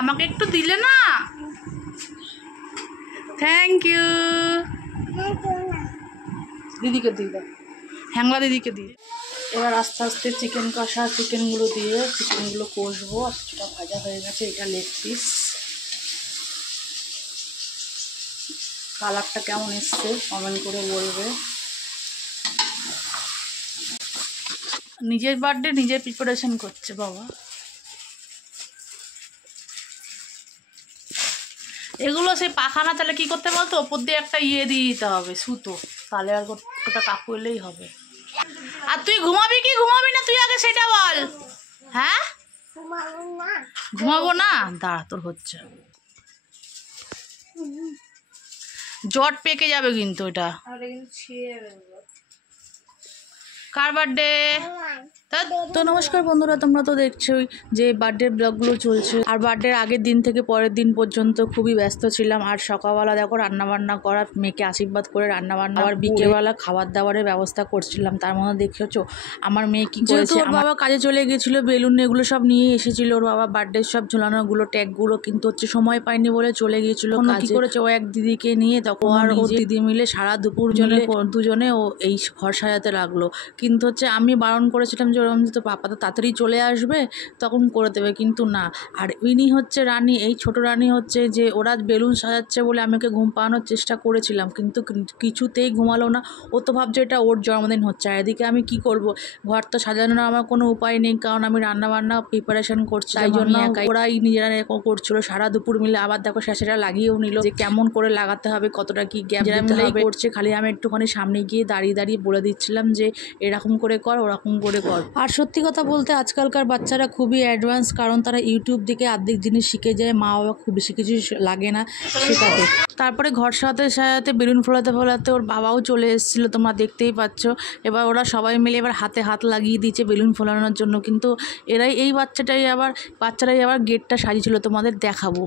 আমাকে একটু দিলে না, থ্যাংক ইউ। দিদিকে দিলে, হ্যাংলা দিদিকে দিয়ে। এবার আস্তে আস্তে চিকেন কষা চিকেনগুলো দিয়ে চিকেনগুলো কষবো। আর কিছুটা ভাজা হয়ে গেছে, এটা লেগ পিস। কালারটা কেমন এসছে কমেন্ট করে বলবে। নিজের বার্থডে নিজে প্রিপারেশন করছে বাবা। এগুলো সেই পাখানা, তাহলে কি করতে বলতো, ওপর দিয়ে একটা ইয়ে দিয়ে দিতে হবে, সুতো, তাহলে আর ওটা কাকু এলেই হবে। আর তুই ঘুমাবি কি ঘুমাবি না তুই আগে সেটা বল। হ্যাঁ ঘুমাবো না, দাঁড়া তোর হচ্ছে, জট পেকে যাবে কিন্তু। এটা কার বার্থডে? তো নমস্কার বন্ধুরা, তোমরা তো দেখছোই যে বার্থডের ব্লগগুলো চলছে। আর বার্থডের আগের দিন থেকে পরের দিন পর্যন্ত খুবই ব্যস্ত ছিলাম। আর সকালবেলা দেখো রান্নাবান্না করা, মেয়েকে আশীর্বাদ করে রান্নাবান্না, আর বিকেলবেলা খাবার দাবারের ব্যবস্থা করছিলাম। তার মধ্যে দেখেছো আমার মেয়ে কি করেছে। ওর বাবা কাজে চলে গেছিলো, বেলুন এগুলো সব নিয়ে এসেছিলো। ওর বাবা বার্থডের সব ঝোলানোগুলো ট্যাগগুলো, কিন্তু হচ্ছে সময় পায়নি বলে চলে গিয়েছিলো। কি করেছে, ও এক দিদিকে নিয়ে তখন আর ও দিদি মিলে সারা দুপুর দুজনে ও এই ঘর সাজাতে লাগলো। কিন্তু হচ্ছে আমি বারণ করেছিলাম যে ওরকম তো পাপা তো তাড়াতাড়ি চলে আসবে, তখন করে দেবে, কিন্তু না। আর ইনি হচ্ছে রানী, এই ছোট রানী হচ্ছে যে ওরা বেলুন সাজাচ্ছে বলে আমি ওকে ঘুম পাড়ানোর চেষ্টা করেছিলাম, কিন্তু কিছুতেই ঘুমালো না। ও তো ভাবছে এটা ওর জন্মদিন হচ্ছে। আর এদিকে আমি কি করব, ঘর তো সাজানোর আমার কোনো উপায় নেই, কারণ আমি রান্নাবান্না প্রিপারেশন করছি, তাই জন্য ওরাই নিজেরা করছিল সারা দুপুর মিলে। আবার দেখো শেষেটা লাগিয়েও নিল যে কেমন করে লাগাতে হবে, কতটা কি গ্যাপ দিতে হবে করছে। খালি আমি একটুখানি সামনে গিয়ে দাঁড়িয়ে দাঁড়িয়ে বলে দিচ্ছিলাম যে এরকম করে কর, ওরকম করে কর। আর সত্যি কথা বলতে আজকালকার বাচ্চারা খুবই অ্যাডভান্স, কারণ তারা ইউটিউব থেকে অর্ধেক জিনিস শিখে যায়, মা বাবা খুব বেশি কিছু লাগে না শেখাতে। তারপরে ঘর সাজাতে বেলুন ফোলাতে ওর বাবাও চলে এসেছিলো, তোমরা দেখতেই পাচ্ছ। এবার ওরা সবাই মিলে এবার হাতে হাত লাগিয়ে দিয়েছে বেলুন ফোলানোর জন্য। কিন্তু এই বাচ্চারাই আবার গেটটা সাজিয়েছিল, তোমাদের দেখাবো।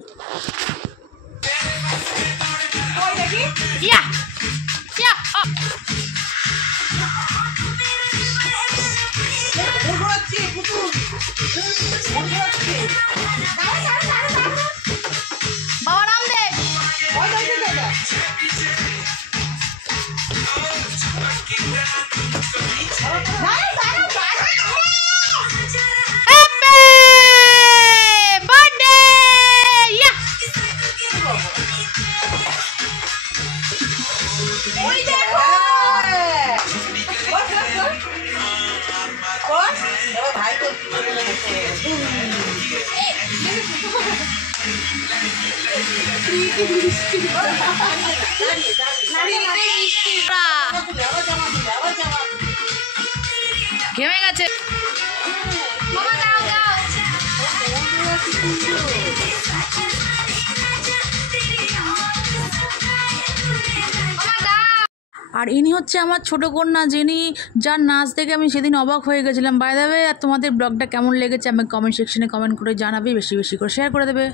ঘেমে গেছে। আর ইনি হচ্ছে আমার ছোটো কন্যা, যার নাচ দেখে আমি সেদিন অবাক হয়ে গেছিলাম। বাই দ্য ওয়ে, আর তোমাদের ব্লগটা কেমন লেগেছে আমি কমেন্ট সেকশনে কমেন্ট করে জানাবে, বেশি বেশি করে শেয়ার করে দেবে।